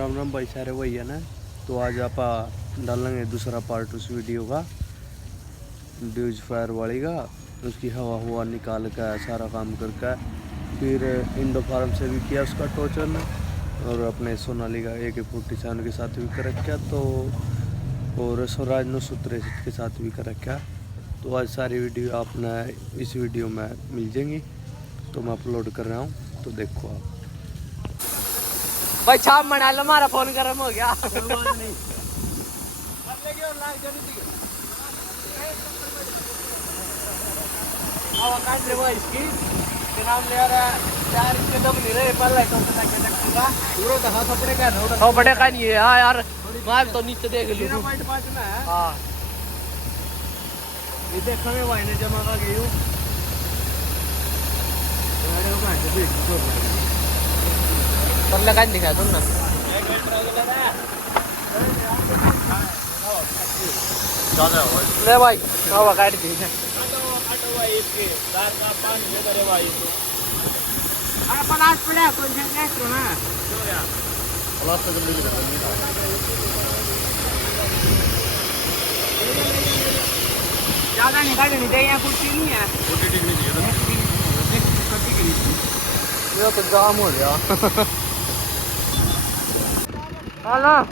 राम राम भाई सारे वही है ना। तो आज आप डालेंगे दूसरा पार्ट उस वीडियो का, ड्यूज फायर वाली का। उसकी हवा हुआ निकाल कर सारा काम करके फिर इंडो फार्म से भी किया उसका टोचन, और अपने सोनाली का AK-47 के साथ भी कर रखा, तो और स्वराज 963 के साथ भी कर रखा। तो आज सारी वीडियो आपने इस वीडियो में मिल जाएंगी, तो मैं अपलोड कर रहा हूँ, तो देखो आप। भाई छाप मना लो, हमारा फोन गर्म हो गया। इसकी नाम ले रहा है यार, इसके दम नहीं रहे पहले तो पता क्या लगेगा पूरा तो हाथ अपने का है, हां बड़े का नहीं है। हां यार मार तो नीचे देख लो 0.5 में है। हां ये देखो मैं वाइने जमा का गई हूं अरे वो कहां से भी पर लगा नहीं दिखा तुम ना ज्यादा हो ले भाई हवा काट दी है। ऑटो भाई इसके कार का 5 में करे भाई तो अरे पलाश पड़ा कौन सा गैस रो ना क्यों यार पलाश तो जल्दी लगा नहीं ज्यादा निकाल नहीं दे, यहाँ कुर्सी नहीं है, कुर्सी ठीक नहीं चाहिए ये तो जाम हो गया। हां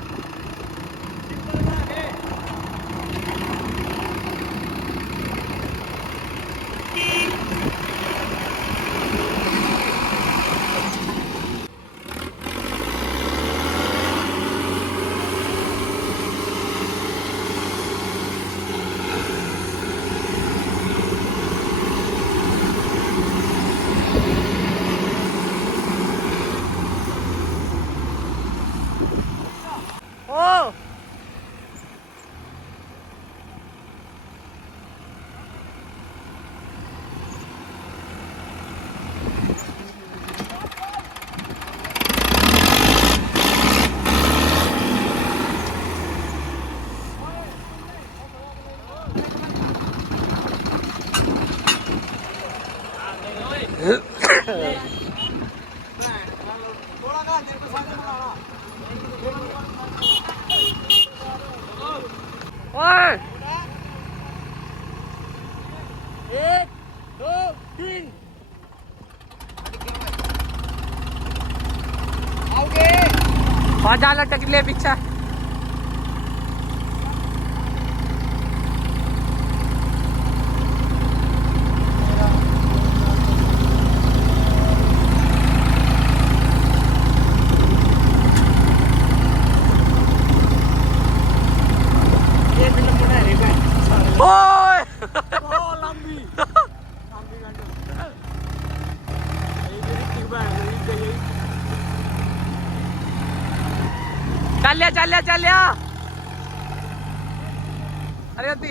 एक दो तीन आओगे बाजा लटक ले पीछे चल अरे होती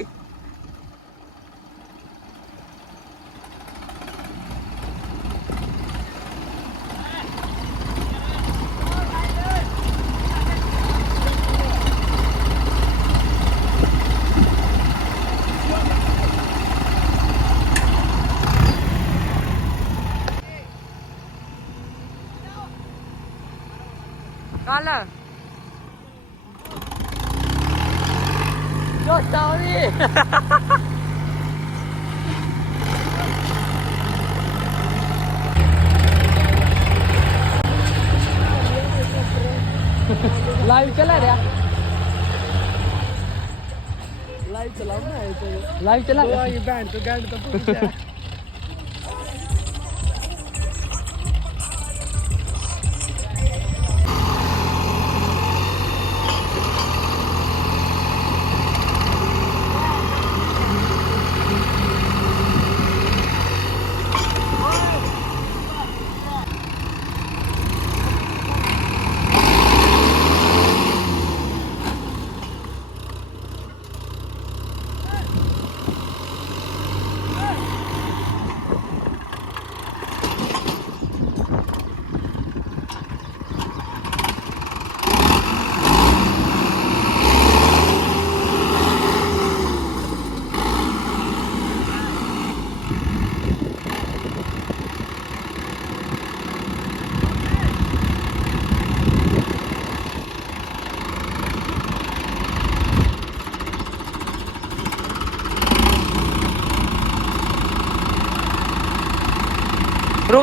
काला Yo sorry. लाइव चला रहा लाइव चलाओ ना लाइव चला ये बैंड तो गांड तो पूछ है।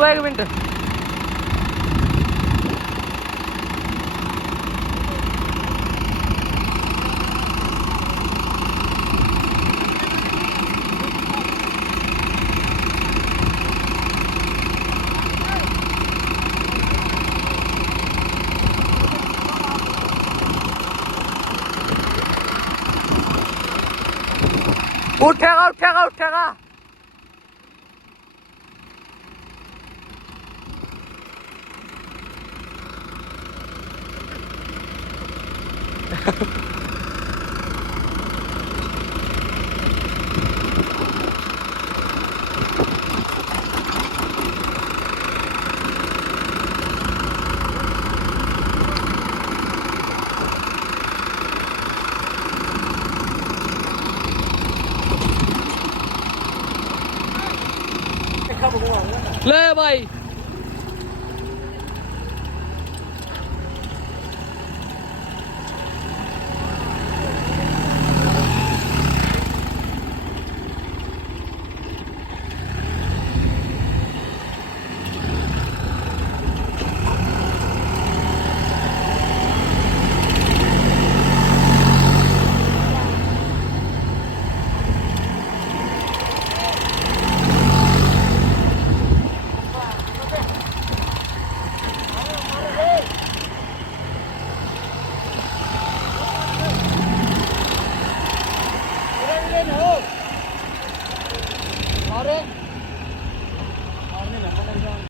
थांबा 1 मिनिट. उठेगा. ले भाई